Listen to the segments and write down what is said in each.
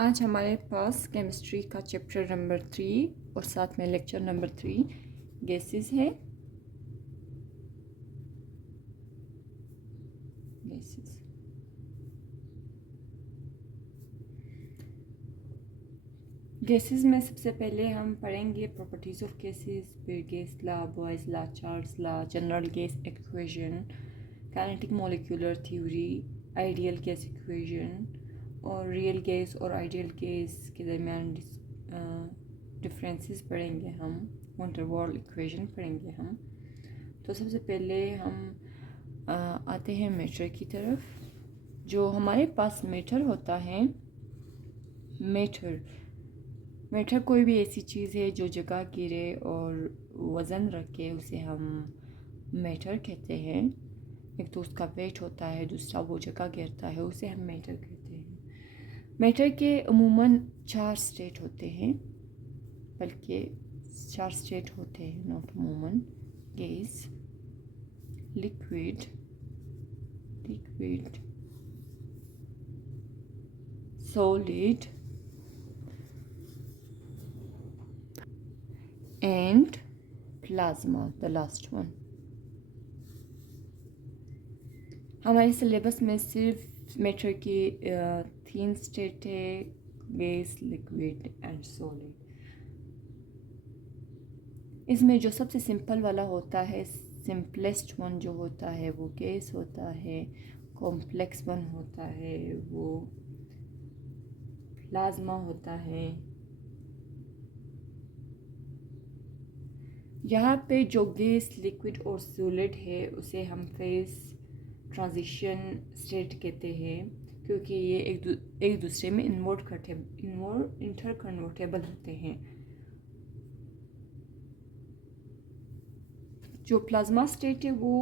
आज हमारे पास केमिस्ट्री का चैप्टर नंबर 3 और साथ में लेक्चर नंबर 3 गैसेस है। गैसेस गैसेस में सबसे पहले हम पढ़ेंगे प्रॉपर्टीज़ ऑफ गैसेस, फिर gas law, boys law, Charles law, general gas equation, kinetic molecular theory, ideal gas equation और रियल गैस और आइडियल गैस के दरमियान डिफरेंसेस पढ़ेंगे हम। वॉन डेर वाल इक्वेशन पढ़ेंगे हम। तो सबसे पहले हम आते हैं मैटर की तरफ। जो हमारे पास मैटर होता है, मैटर कोई भी ऐसी चीज़ है जो जगह गिरे और वज़न रखे, उसे हम मैटर कहते हैं। एक तो उसका वेट होता है, दूसरा वो जगह गिरता है, उसे हम मैटर कहते हैं। मैटर के अमूमन 4 स्टेट होते हैं, बल्कि 4 स्टेट होते हैं, नॉट अमूमन। Gas, liquid, solid and plasma, the last one। हमारे सिलेबस में सिर्फ मैटर की 3 स्टेट है, गैस, लिक्विड एंड सॉलिड। इसमें जो सबसे सिंपल वाला होता है, सिंपलेस्ट वन जो होता है वो गैस होता है। कॉम्प्लेक्स वन होता है वो प्लाज्मा होता है। यहाँ पे जो गैस, लिक्विड और सॉलिड है उसे हम फेज ट्रांजिशन स्टेट कहते हैं, क्योंकि ये एक दूसरे में इंटर कन्वर्टेबल होते हैं। जो प्लाज्मा स्टेट है वो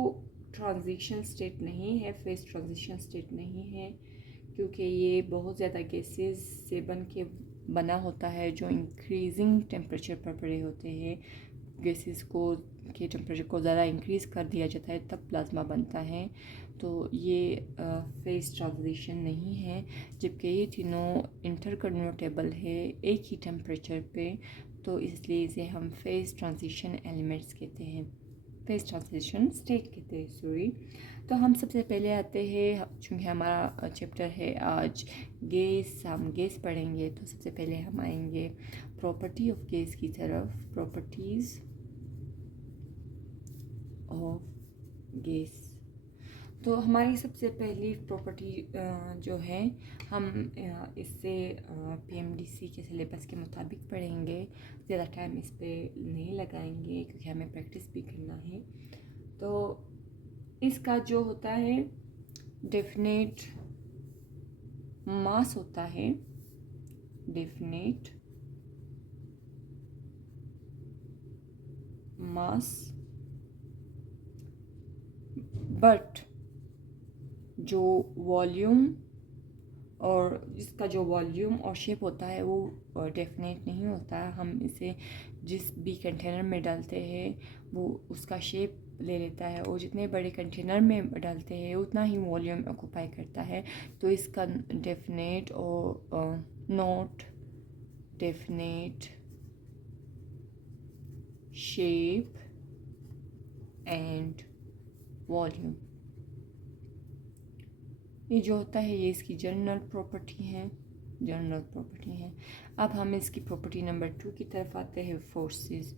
ट्रांजिशन स्टेट नहीं है, फेज ट्रांजिशन स्टेट नहीं है, क्योंकि ये बहुत ज़्यादा गैसेस से बना होता है जो इंक्रीजिंग टेम्परेचर पर पड़े होते हैं। गैसेस के टेम्परेचर को ज़्यादा इंक्रीज़ कर दिया जाता है तब प्लाज्मा बनता है। तो ये फेज ट्रांजिशन नहीं है, जबकि ये तीनों इंटर कन्वर्टेबल है एक ही टेम्परेचर पे, तो इसलिए इसे हम फेज ट्रांजिशन एलिमेंट्स कहते हैं, फेज ट्रांजिशन स्टेट कहते हैं, सॉरी। तो हम सबसे पहले आते हैं, चूँकि हमारा चैप्टर है आज गैस, हम गैस पढ़ेंगे। तो सबसे पहले हम आएंगे प्रॉपर्टी ऑफ गैस की तरफ। Properties of gas. तो हमारी सबसे पहली प्रॉपर्टी जो है, हम इससे पीएमडीसी के सिलेबस के मुताबिक पढ़ेंगे, ज़्यादा टाइम इस पर नहीं लगाएंगे क्योंकि हमें प्रैक्टिस भी करना है। तो इसका जो होता है डेफिनेट मास होता है, डेफिनेट मास, बट जो वॉल्यूम और इसका जो वॉल्यूम और शेप होता है वो डेफिनेट नहीं होता है। हम इसे जिस भी कंटेनर में डालते हैं वो उसका शेप ले लेता है, और जितने बड़े कंटेनर में डालते हैं उतना ही वॉल्यूम ऑक्यूपाई करता है। तो इसका डेफिनेट और not definite shape and volume, ये जो होता है ये इसकी जनरल प्रॉपर्टी है। अब हम इसकी प्रॉपर्टी नंबर 2 की तरफ आते हैं, फोर्सेस।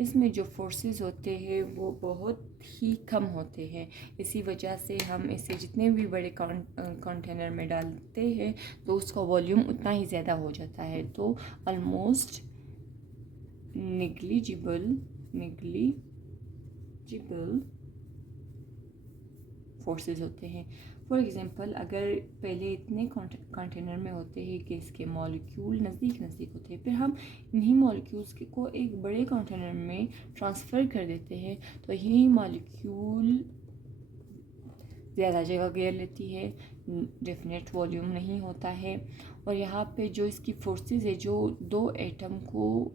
इसमें जो फोर्सेस होते हैं वो बहुत ही कम होते हैं, इसी वजह से हम इसे जितने भी बड़े कंटेनर में डालते हैं तो उसका वॉल्यूम उतना ही ज़्यादा हो जाता है। तो ऑलमोस्ट निग्लिजिबल फोर्सेस होते हैं। फॉर एग्ज़ाम्पल, अगर पहले इतने कंटेनर में होते हैं कि इसके मॉलिक्यूल नज़दीक होते हैं, फिर हम इन्हीं मॉलिक्यूल्स को एक बड़े कंटेनर में ट्रांसफ़र कर देते हैं, तो यही मॉलिक्यूल ज़्यादा जगह घेर लेती है, डेफिनेट वॉल्यूम नहीं होता है। और यहाँ पे जो इसकी फोर्सेस है, जो 2 एटम को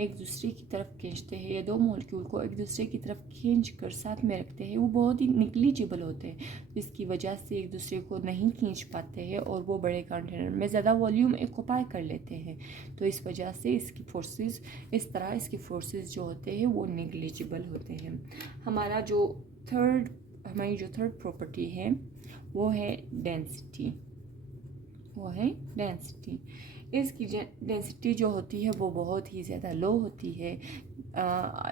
एक दूसरे की तरफ खींचते हैं या दो मॉलिक्यूल को एक दूसरे की तरफ खींच कर साथ में रखते हैं, वो बहुत ही निग्लिजिबल होते हैं, जिसकी वजह से एक दूसरे को नहीं खींच पाते हैं और वो बड़े कंटेनर में ज़्यादा वॉल्यूम ऑक्यूपाई कर लेते हैं। तो इस वजह से इसकी फोर्सेस, इस तरह इसकी फोर्सेस जो होते हैं वो निग्लिजिबल होते हैं। हमारी जो थर्ड प्रॉपर्टी है वो है डेंसिटी। इसकी डेंसिटी जो होती है वो बहुत ही ज़्यादा लो होती है।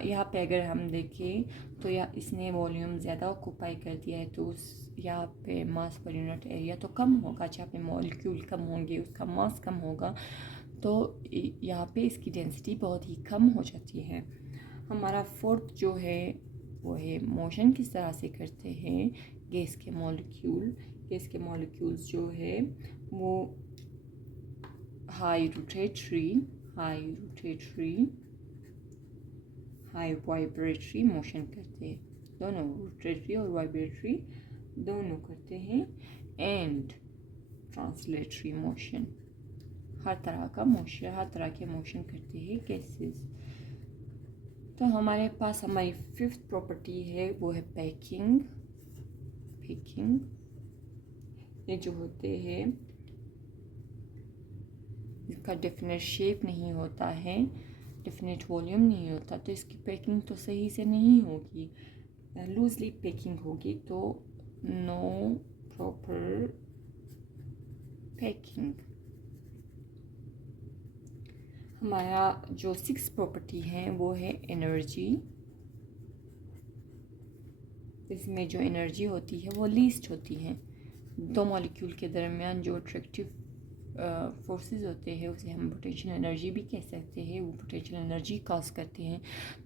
यहाँ पे अगर हम देखें तो इसने वॉल्यूम ज़्यादा ऑक्यूपाई कर दिया है, तो यहाँ पे मास पर यूनिट एरिया तो कम होगा। जहाँ पे मॉलिक्यूल कम होंगे उसका मास कम होगा, तो यहाँ पे इसकी डेंसिटी बहुत ही कम हो जाती है। हमारा फोर्थ जो है वो है मोशन किस तरह से करते हैं गैस के मॉलिक्यूल्स जो है वो हाई वाइब्रेटरी मोशन करते हैं, दोनों रोटेटरी और वाइब्रेटरी दोनों करते हैं, एंड ट्रांसलेटरी मोशन, हर तरह के मोशन करते हैं गैसेस। तो हमारे पास हमारी फिफ्थ प्रॉपर्टी है वो है पैकिंग। ये जो होते हैं इसका डेफिनेट शेप नहीं होता है, डेफिनेट वॉल्यूम नहीं होता, तो इसकी पैकिंग तो सही से नहीं होगी, लूजली पैकिंग होगी, तो नो प्रॉपर पैकिंग। हमारा जो सिक्स प्रॉपर्टी है वो है एनर्जी। इसमें जो एनर्जी होती है वो लीस्ट होती है। दो मॉलिक्यूल के दरमियान जो अट्रैक्टिव फोर्सेस होते हैं उसे हम पोटेंशियल एनर्जी भी कह सकते हैं, वो पोटेंशियल एनर्जी कॉज करते हैं।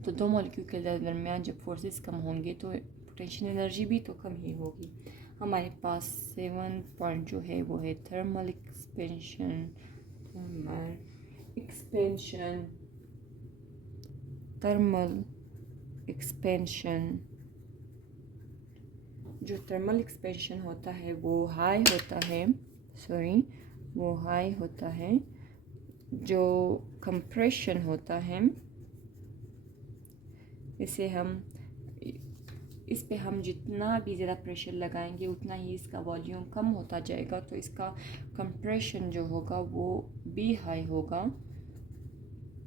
तो दो मॉलिक्यूल के दरमियान जब फोर्सेस कम होंगे तो पोटेंशियल एनर्जी भी तो कम ही होगी। हमारे पास 7 पॉइंट जो है वो है थर्मल एक्सपेंशन। जो थर्मल एक्सपेंशन होता है वो हाई होता है। जो कंप्रेशन होता है इस पे हम जितना भी ज़्यादा प्रेशर लगाएंगे उतना ही इसका वॉल्यूम कम होता जाएगा, तो इसका कंप्रेशन जो होगा वो भी हाई होगा।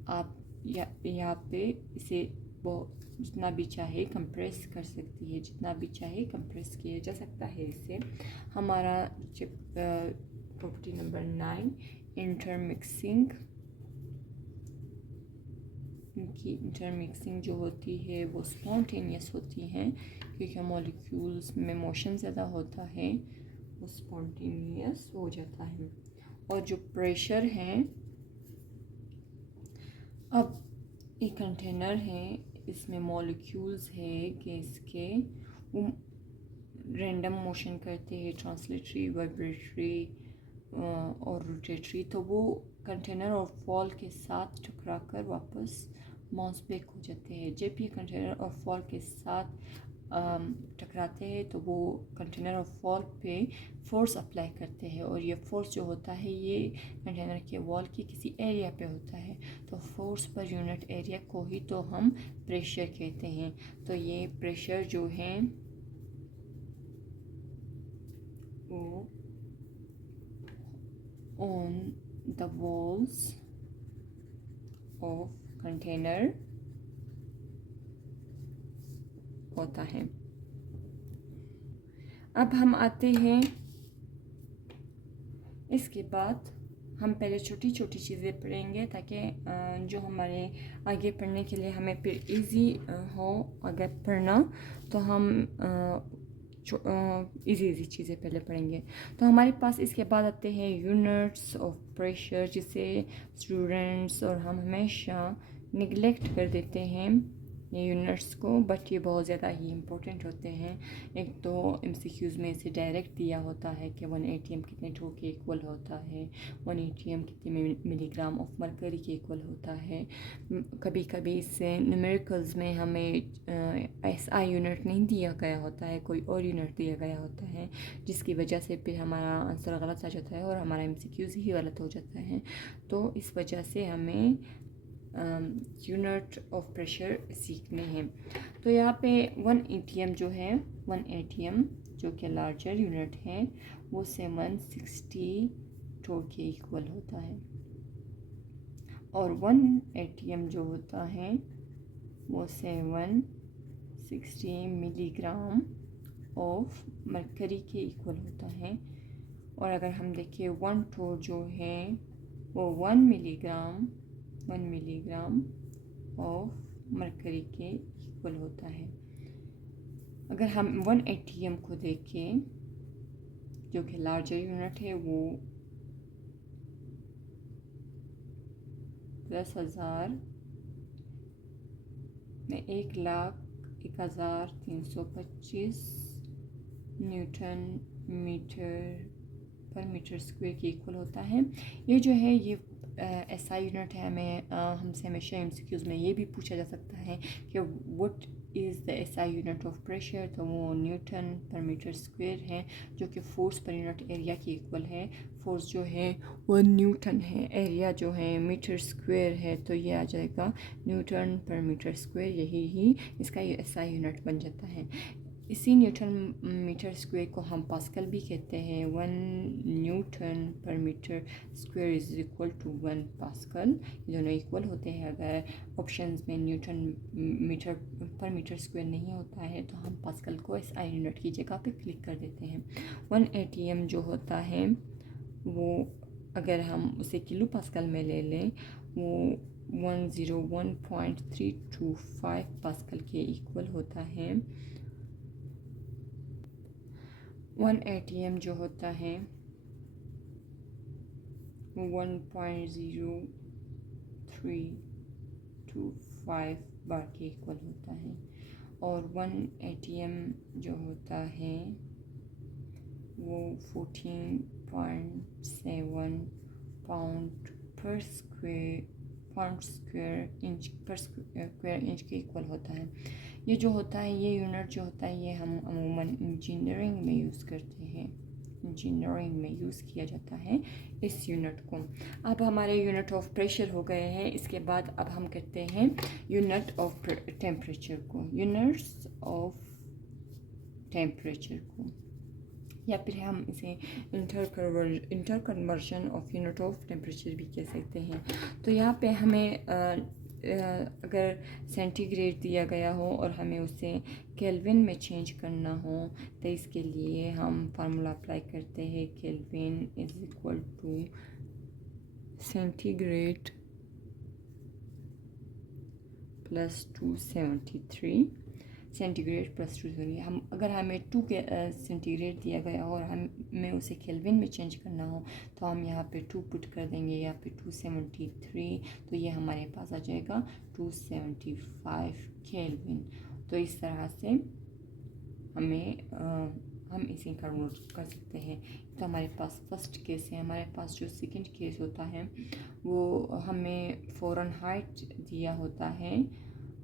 आप यहाँ पे इसे वो जितना भी चाहे कंप्रेस कर सकती है, जितना भी चाहे कंप्रेस किया जा सकता है इससे। हमारा प्रॉपर्टी नंबर 9 इंटरमिक्सिंग। इनकी इंटरमिक्सिंग जो होती है वो स्पॉन्टेनियस होती हैं, क्योंकि मॉलिक्यूल्स में मोशन ज़्यादा होता है, वो स्पॉन्टेनियस हो जाता है। और जो प्रेशर है, अब एक कंटेनर है, इसमें मॉलिक्यूल्स है गैस के, वो रैंडम मोशन करते हैं, ट्रांसलेटरी, वाइब्रेटरी और रोटेटरी, तो वो कंटेनर और फॉल के साथ टकराकर वापस बाउंस बैक हो जाते हैं। जब ये कंटेनर और फॉल के साथ टकराते हैं तो वो कंटेनर और फॉल पे फोर्स अप्लाई करते हैं, और ये फोर्स जो होता है ये कंटेनर के वॉल के किसी एरिया पे होता है, तो फोर्स पर यूनिट एरिया को ही तो हम प्रेशर कहते हैं। तो ये प्रेशर जो है वो on the walls of container होता है। अब हम आते हैं, इसके बाद हम पहले छोटी छोटी चीज़ें पढ़ेंगे ताकि जो हमारे आगे पढ़ने के लिए हमें फिर इजी हो अगर पढ़ना, तो हम इजी चीज़ें पहले पढ़ेंगे। तो हमारे पास इसके बाद आते हैं यूनिट्स ऑफ प्रेशर, जिसे स्टूडेंट्स और हम हमेशा निगलेक्ट कर देते हैं ये यूनिट्स को, बट ये बहुत ज़्यादा ही इम्पोर्टेंट होते हैं। एक तो MCQs में इसे डायरेक्ट दिया होता है कि 1 ATM कितने ठो के इक्वल होता है, 1 ATM कितने मिलीग्राम ऑफ मरकरी के इक्वल होता है। कभी कभी इससे न्यूमेरिकल्स में हमें SI यूनिट नहीं दिया गया होता है, कोई और यूनिट दिया गया होता है, जिसकी वजह से फिर हमारा आंसर गलत आ जाता है और हमारा MCQs ही गलत हो जाता है। तो इस वजह से हमें यूनिट ऑफ प्रेशर सीखने हैं। तो यहाँ पे 1 ATM जो है, 1 ATM जो कि लार्जर यूनिट है, वो 760 टोर के इक्वल होता है, और 1 ATM जो होता है वो 760 मिलीग्राम ऑफ मरकरी के इक्वल होता है। और अगर हम देखें 1 टोर जो है वो 1 मिलीग्राम ऑफ मरकरी के इक्वल होता है। अगर हम 1 ATM को देखें जो कि लार्जर यूनिट है, वो 10,000 में 1,01,325 न्यूटन पर मीटर स्क्वायर के इक्वल होता है। ये जो है ये SI यूनिट है। हमसे हमेशा MCQs में ये भी पूछा जा सकता है कि what is the SI unit of pressure, तो वो न्यूटन पर मीटर स्क्वायर है, जो कि फोर्स पर यूनिट एरिया के इक्वल है। फोर्स जो है 1 न्यूटन है, एरिया जो है मीटर स्क्वायर है, तो ये आ जाएगा न्यूटन पर मीटर स्क्वायर। यही इसका ये SI यूनिट बन जाता है। इसी न्यूटन मीटर स्क्वायर को हम पास्कल भी कहते हैं। 1 न्यूटन पर metre square is equal to 1 pascal. ये दोनों इक्वल होते हैं। अगर ऑप्शंस में न्यूटन मीटर पर मीटर स्क्वायर नहीं होता है तो हम पास्कल को SI यूनिट की जगह पे क्लिक कर देते हैं। 1 ATM जो होता है वो अगर हम उसे किलो पास्कल में ले लें, वो 101.325 पास्कल के इक्वल होता है। 1 ATM जो होता है 1.0325 बार के इक्वल होता है, और 1 ATM जो होता है वो 14.7 पाउंड स्क्वायर इंच के इक्वल होता है। ये जो होता है, ये यूनिट जो होता है, ये हम अमूमन इंजीनियरिंग में यूज़ करते हैं। इंजीनियरिंग में यूज़ किया जाता है इस यूनिट को। अब हमारे यूनिट ऑफ प्रेशर हो गए हैं। इसके बाद अब हम करते हैं यूनिट ऑफ टेम्परेचर को, यूनिट्स ऑफ टेम्परेचर को, या फिर हम इसे inter conversion of unit of temperature भी कह सकते हैं। तो यहाँ पे हमें अगर सेंटीग्रेड दिया गया हो और हमें उसे केल्विन में चेंज करना हो, तो इसके लिए हम फार्मूला अप्लाई करते हैं। Kelvin is equal to centigrade plus 273 centigrade plus 273। अगर हमें 2 के सेंटीग्रेड दिया गया हो और हमें उसे केल्विन में चेंज करना हो, तो हम यहाँ पे 2 पुट कर देंगे, यहाँ पे 273, तो ये हमारे पास आ जाएगा 275 केल्विन। तो इस तरह से हम इसे कन्वर्ट कर सकते हैं। तो हमारे पास फर्स्ट केस है। हमारे पास जो सेकंड केस होता है वो हमें फ़ारेनहाइट दिया होता है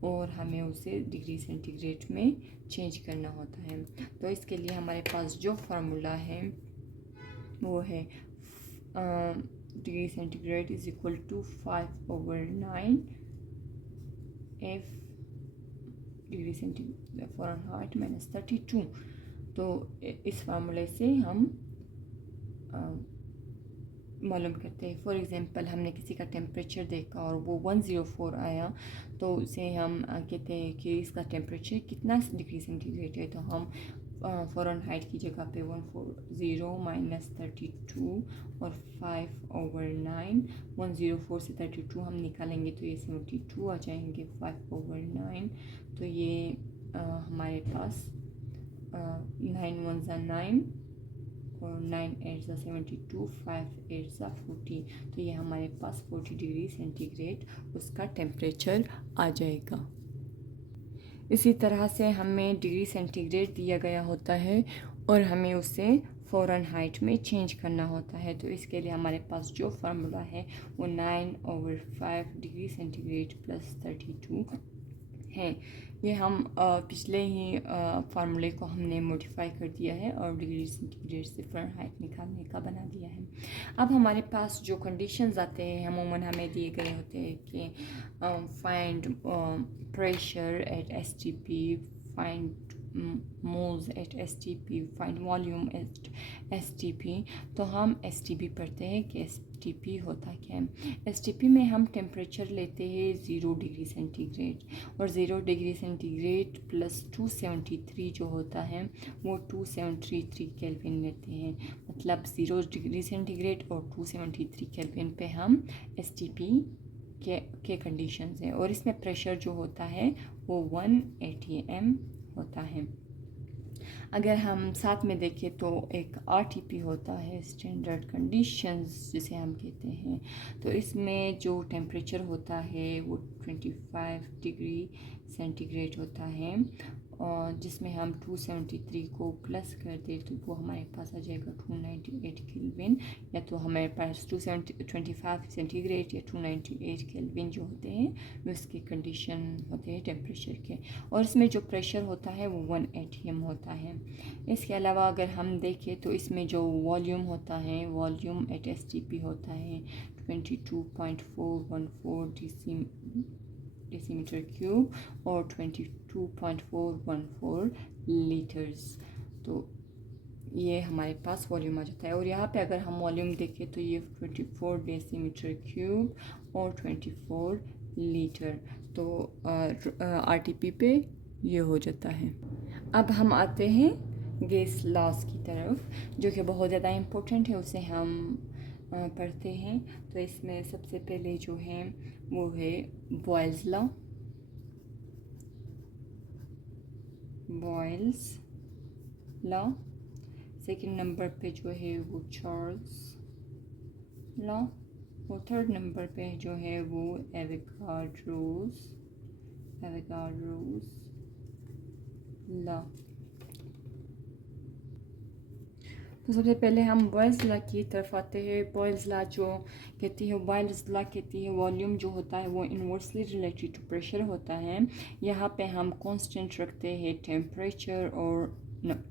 और हमें उसे डिग्री सेंटीग्रेड में चेंज करना होता है। तो इसके लिए हमारे पास जो फार्मूला है वो है degree centigrade is equal to 5/9 F degree centigrade fahrenheit minus 32। तो इस फार्मूले से हम मालूम करते हैं। फॉर एग्ज़ाम्पल, हमने किसी का टेम्परेचर देखा और वो 104 आया, तो उसे हम कहते हैं कि इसका टेम्परेचर कितना डिग्री सेंटीग्रेड है। तो हम फ़ारेनहाइट की जगह पे 140 माइनस 32 और 5/9, 104 से 32 हम निकालेंगे तो ये 72 आ जाएंगे। 5/9, तो ये हमारे पास 9 1 9 और 9 8 72, 5 8 40, तो ये हमारे पास 40 डिग्री सेंटीग्रेड उसका टेम्परेचर आ जाएगा। इसी तरह से हमें डिग्री सेंटीग्रेड दिया गया होता है और हमें उसे फ़ारेनहाइट में चेंज करना होता है। तो इसके लिए हमारे पास जो फार्मूला है वो 9/5 डिग्री सेंटीग्रेड प्लस 32 हैं। ये हम पिछले ही फार्मूले को हमने मॉडिफाई कर दिया है और डिग्री सेंटीग्रेड से फ़ारेनहाइट निकालने का बना दिया है। अब हमारे पास जो कंडीशंस आते हैं अमूमन हमें दिए गए होते हैं कि find pressure at STP, find moles at STP, find volume at STP। तो हम STP पढ़ते हैं कि STP होता क्या है। STP में हम टेम्परेचर लेते हैं 0 डिग्री सेंटीग्रेड और 0 डिग्री सेंटीग्रेड प्लस 273 जो होता है वो 2733 केल्विन लेते हैं। मतलब 0 डिग्री सेंटीग्रेड और 273 केल्विन पे हम STP के कंडीशंस हैं और इसमें प्रेशर जो होता है वो 1 atm होता है। अगर हम साथ में देखें तो एक RTP होता है, स्टैंडर्ड कंडीशंस जिसे हम कहते हैं। तो इसमें जो टेम्परेचर होता है वो 25 डिग्री सेंटीग्रेड होता है और जिसमें हम 273 को प्लस कर दे तो वो हमारे पास आ जाएगा 298 केल्विन, या तो हमारे पास 25 सेंटीग्रेड या 298 केल्विन जो होते हैं वो इसके कंडीशन होते हैं टेम्परेचर के। और इसमें जो प्रेशर होता है वो 1 atm होता है। इसके अलावा अगर हम देखें तो इसमें जो वॉल्यूम होता है, वॉल्यूम एट STP होता है 22.414 डेसीमीटर क्यूब और 22.414 लीटर्स। तो ये हमारे पास वॉल्यूम आ जाता है। और यहाँ पे अगर हम वॉल्यूम देखें तो ये 24 डेसीमीटर क्यूब और 24 लीटर। तो RTP पे ये हो जाता है। अब हम आते हैं गैस लॉस की तरफ, जो कि बहुत ज़्यादा इम्पोर्टेंट है, उसे हम पढ़ते हैं। तो इसमें सबसे पहले जो है वो है Boyle's law. Boyle's law. Second number पे जो है वो चार्ल्स लॉ। और थर्ड नंबर पे जो है वो एवोगाड्रोस लॉ। तो सबसे पहले हम बॉयल्स लॉ की तरफ आते हैं। बॉयल्स लॉ जो कहती है, बॉयल्स लॉ कहती है वॉल्यूम जो होता है वो इन्वर्सली रिलेटेड टू प्रेशर होता है। यहाँ पे हम कांस्टेंट रखते हैं टेम्परेचर और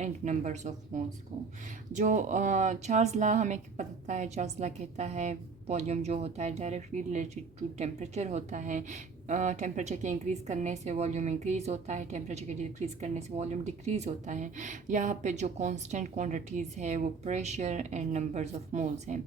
एंड नंबर्स ऑफ मोल्स को। जो चार्ल्स लॉ हमें पता है, चार्ल्स लॉ कहता है वॉल्यूम जो होता है डायरेक्टली रिलेटेड टू टेम्परेचर होता है। टेम्परेचर के इंक्रीज़ करने से वॉल्यूम इंक्रीज़ होता है, टेम्परेचर के डिक्रीज़ करने से वॉल्यूम डिक्रीज़ होता है। यहाँ पे जो कांस्टेंट क्वांटिटीज़ है वो pressure and numbers of moles हैं।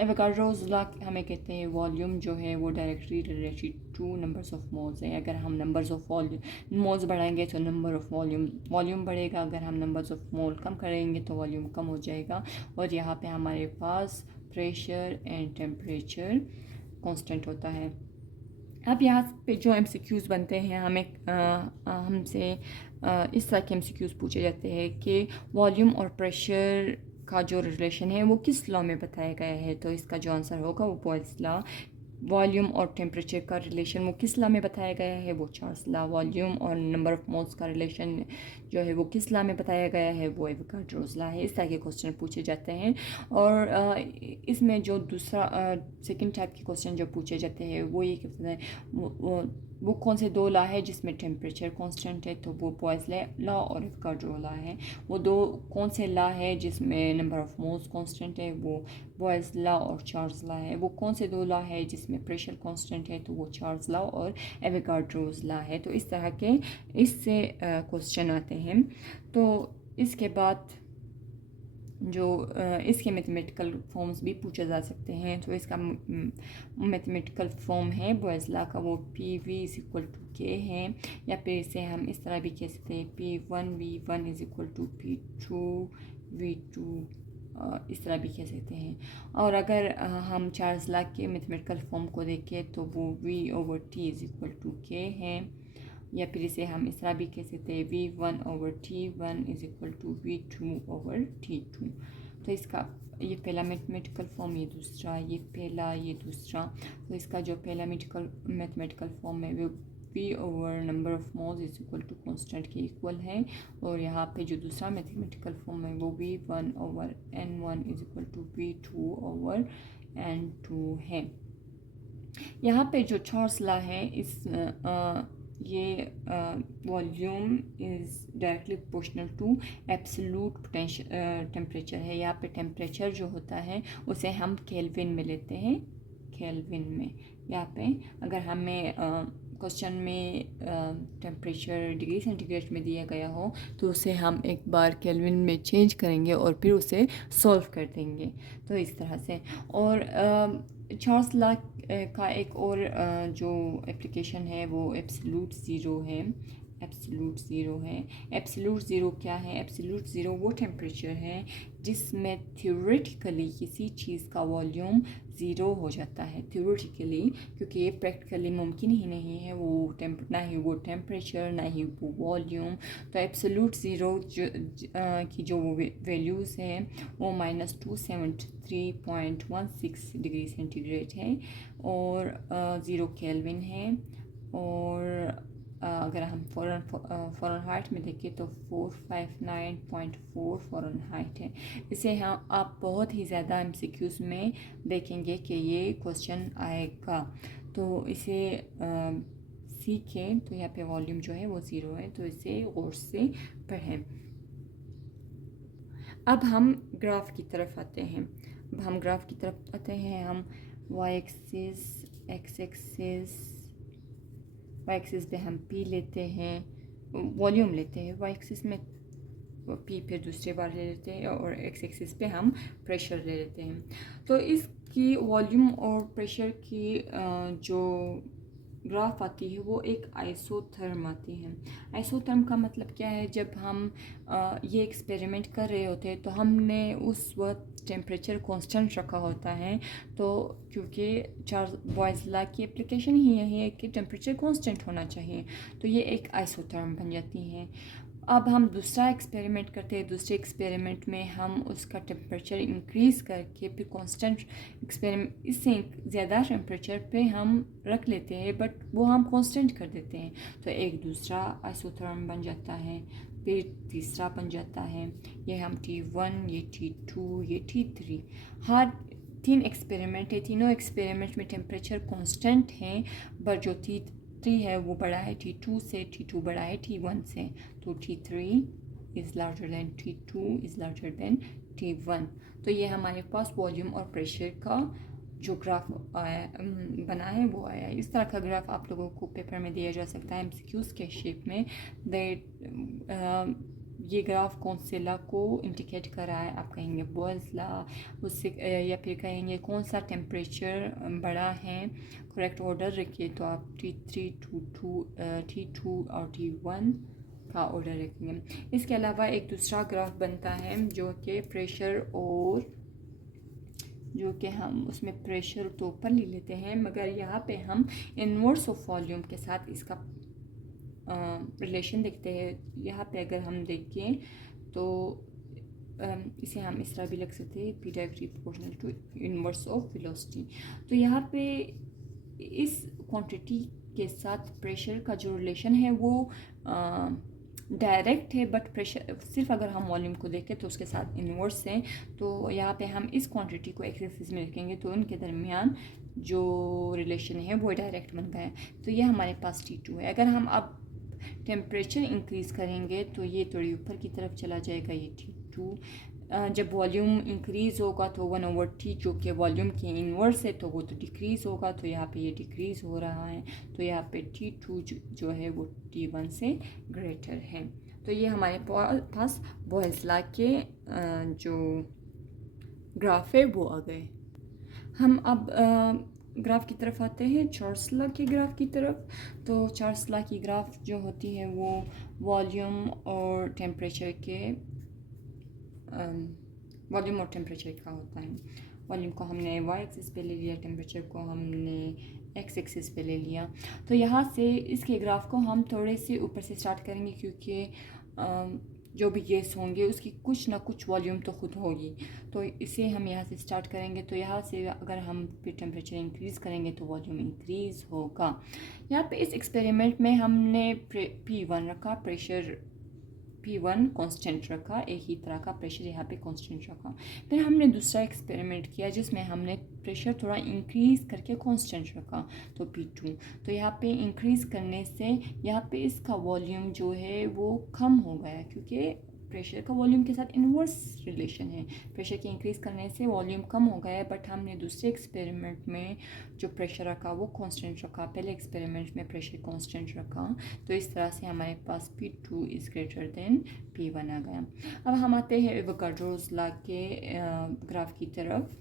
एवोगाड्रोस लॉ हमें कहते हैं वॉल्यूम जो है वो directly related two numbers of moles है। अगर हम नंबर्स ऑफ मोल्स बढ़ाएंगे तो नंबर ऑफ वॉल्यूम बढ़ेगा। अगर हम नंबर्स ऑफ मोल कम करेंगे तो वॉल्यूम कम हो जाएगा। और यहाँ पे हमारे पास प्रेशर एंड टेम्परेचर कांस्टेंट होता है। अब यहाँ पे जो MCQs बनते हैं हमसे इस तरह के MCQs पूछे जाते हैं कि वॉल्यूम और प्रेशर का जो रिलेशन है वो किस लॉ में बताया गया है। तो इसका जो आंसर होगा वो बॉयल्स लॉ। वॉल्यूम और टेम्परेचर का रिलेशन वो किस लॉ में बताया गया है, वो चार्ल्स लॉ। वॉल्यूम और नंबर ऑफ मोल्स का रिलेशन जो है वो किस लॉ में बताया गया है, वो एवोगाड्रोस लॉ है। इस तरह के क्वेश्चन पूछे जाते हैं। और इसमें जो दूसरा सेकंड टाइप के क्वेश्चन जो पूछे जाते हैं वो ये कहते हैं वो कौन से दो लॉ है जिसमें टेम्परेचर कांस्टेंट है, तो वो बॉयल्स लॉ और एवोगाड्रो लॉ है। वो दो कौन से लॉ है जिसमें नंबर ऑफ मोल्स कांस्टेंट है, वो बॉयल्स लॉ और चार्ल्स लॉ है। वो कौन से दो लॉ है जिसमें प्रेशर कांस्टेंट है, तो वो चार्ल्स लॉ और एवोगाड्रोस लॉ है। तो इस तरह के इससे क्वेश्चन आते हैं। तो इसके बाद जो इसके मैथमेटिकल फॉर्म्स भी पूछे जा सकते हैं। तो इसका मैथमेटिकल फॉर्म है बॉयल्स लॉ का, वो PV=K है, या फिर इसे हम इस तरह भी कह सकते हैं P1V1 P2V2 इस तरह भी कह सकते हैं। और अगर हम चार्ल्स लॉ के मैथमेटिकल फॉर्म को देखें तो वो V/T=K है, या फिर इसे हम इस तरह भी कह सकते हैं V1/T1 V2/T2। तो इसका ये पहला मैथमेटिकल फॉर्म, ये दूसरा, ये पहला, ये दूसरा। तो इसका जो पहला मैथमेटिकल फॉर्म है वो V/नंबर ऑफ मोल्स कांस्टेंट के इक्वल है। और यहाँ पे जो दूसरा मैथमेटिकल फॉर्म है वो V1/N1 V2/N2 है। यहाँ पे जो चार्ल्स लॉ है ये volume is directly proportional to absolute temperature है। यहाँ पे टेम्परेचर जो होता है उसे हम केल्विन में लेते हैं, केल्विन में। यहाँ पे अगर हमें क्वेश्चन में टेम्परेचर डिग्री सेंटीग्रेड में दिया गया हो तो उसे हम एक बार केल्विन में चेंज करेंगे और फिर उसे सॉल्व कर देंगे। तो इस तरह से। और चार्ल्स लॉ का एक और जो एप्लीकेशन है वो एब्सोल्यूट ज़ीरो है। एब्सोल्यूट ज़ीरो है। एब्सोल्यूट ज़ीरो क्या है? एब्सोल्यूट ज़ीरो वो टेम्परेचर है जिसमें थ्योरेटिकली किसी चीज़ का वॉल्यूम ज़ीरो हो जाता है। थ्योरेटिकली, क्योंकि ये प्रैक्टिकली मुमकिन ही नहीं है, वो ना ही वो टेम्परेचर ना ही वो वॉल्यूम। तो एब्सोल्यूट ज़ीरो की जो वैल्यूज़ हैं वो -273.16 डिग्री सेंटीग्रेड है और 0 केल्विन है। और अगर हम फ़ारेनहाइट में देखें तो 459.4 फ़ारेनहाइट है। इसे हम आप बहुत ही ज़्यादा MCQs में देखेंगे कि ये क्वेश्चन आएगा, तो इसे सीखें। तो यहाँ पे वॉल्यूम जो है वो ज़ीरो है, तो इसे गौर से पढ़ें। अब हम ग्राफ की तरफ आते हैं। हम y एक्सिस, x एक्सिस पे हम p लेते हैं, वॉल्यूम लेते हैं। y एक्सिस में p फिर दूसरी बार ले लेते हैं और x एक्सिस पे हम प्रेशर ले लेते हैं। तो इसकी वॉल्यूम और प्रेशर की जो ग्राफ आती है वो एक आइसोथर्म आती है। आइसोथर्म का मतलब क्या है? जब हम ये एक्सपेरिमेंट कर रहे होते हैं तो हमने उस वक्त टेम्परेचर कांस्टेंट रखा होता है। तो क्योंकि बॉयज़ लॉ की एप्लीकेशन ही यही है कि टेम्परेचर कांस्टेंट होना चाहिए, तो ये एक आइसोथर्म बन जाती है। अब हम दूसरा एक्सपेरिमेंट करते हैं। दूसरे एक्सपेरिमेंट में हम उसका टेम्परेचर इंक्रीज़ करके फिर कांस्टेंट एक्सपेरिमेंट इससे ज़्यादा टेम्परेचर पे हम रख लेते हैं, बट वो हम कांस्टेंट कर देते हैं। तो एक दूसरा आइसोथर्म बन जाता है, फिर तीसरा बन जाता है। ये हम T1, ये T2, ये T3, हर 3 एक्सपेरिमेंट है। तीनों एक्सपेरिमेंट में टेम्परेचर कांस्टेंट है, बट जो T3 है वो बड़ा है T2 से, T2 बड़ा है T1 से। तो T3 is larger than T2 is larger than T1। तो ये हमारे पास वॉल्यूम और प्रेशर का जो ग्राफ आया बना है वो आया। इस तरह का ग्राफ आप लोगों को पेपर में दिया जा सकता है MCQs के शेप में। ये ग्राफ कौन से लॉ को इंडिकेट कर रहा है? आप कहेंगे बॉयल्स लॉ, उससे या फिर कहेंगे कौन सा टेम्परेचर बड़ा है। करेक्ट ऑर्डर रखिए, तो आप T3, T2 और T1 का ऑर्डर रखेंगे। इसके अलावा एक दूसरा ग्राफ बनता है जो कि प्रेशर और जो कि हम उसमें प्रेशर तो ऊपर ले लेते हैं, मगर यहाँ पे हम इनवर्स ऑफ वॉल्यूम के साथ इसका रिलेशन देखते हैं। यहाँ पे अगर हम देखें तो इसे हम इस तरह भी लिख सकते हैं, P directly proportional to inverse of velocity. तो यहाँ पे इस क्वांटिटी के साथ प्रेशर का जो रिलेशन है वो डायरेक्ट है, बट प्रेशर सिर्फ अगर हम वॉल्यूम को देखें तो उसके साथ इनवर्स है। तो यहाँ पे हम इस क्वांटिटी को एक्स एक्सिस में रखेंगे तो उनके दरमियान जो रिलेशन है वो डायरेक्ट बन गया है। तो ये हमारे पास T2 है। अगर हम अब टेम्परेचर इंक्रीज़ करेंगे तो ये थोड़ी ऊपर की तरफ चला जाएगा, ये T2। जब वॉल्यूम इंक्रीज़ होगा तो 1/T जो कि वॉल्यूम की इनवर्स है तो वो तो डिक्रीज़ होगा, तो यहाँ पे ये डिक्रीज़ हो रहा है। तो यहाँ पे T2 जो है वो T1 से ग्रेटर है। तो ये हमारे पास बॉयल्स लॉ के जो ग्राफ है वो आ गए। हम अब ग्राफ की तरफ आते हैं, चार्ल्स लॉ के ग्राफ की तरफ। तो चार्ल्स लॉ की ग्राफ जो होती है वो वॉल्यूम और टेम्परेचर के वॉल्यूम और टेम्परेचर का होता है। वॉल्यूम को हमने y एक्सिस पे ले लिया, टेम्परेचर को हमने x एक्सिस पे ले लिया। तो यहाँ से इसके ग्राफ को हम थोड़े से ऊपर से स्टार्ट करेंगे, क्योंकि जो भी गैस होंगे उसकी कुछ ना कुछ वॉल्यूम तो खुद होगी। तो इसे हम यहाँ से स्टार्ट करेंगे। तो यहाँ से अगर हम फिर टेम्परेचर इंक्रीज़ करेंगे तो वॉल्यूम इंक्रीज़ होगा। यहाँ पे इस एक्सपेरिमेंट में हमने P1 रखा, प्रेशर P1 कांस्टेंट रखा, एक ही तरह का प्रेशर यहाँ पे कांस्टेंट रखा। फिर हमने दूसरा एक्सपेरिमेंट किया जिसमें हमने प्रेशर थोड़ा इंक्रीज़ करके कांस्टेंट रखा तो P2। तो यहाँ पे इंक्रीज़ करने से यहाँ पे इसका वॉल्यूम जो है वो कम हो गया, क्योंकि प्रेशर का वॉल्यूम के साथ इन्वर्स रिलेशन है। प्रेशर के इंक्रीज़ करने से वॉल्यूम कम हो गया है, बट हमने दूसरे एक्सपेरिमेंट में जो प्रेशर रखा वो कांस्टेंट रखा, पहले एक्सपेरिमेंट में प्रेशर कांस्टेंट रखा। तो इस तरह से हमारे पास P2 is greater than P1 आ गया। अब हम आते हैं एवोगाड्रोस लॉ के ग्राफ की तरफ।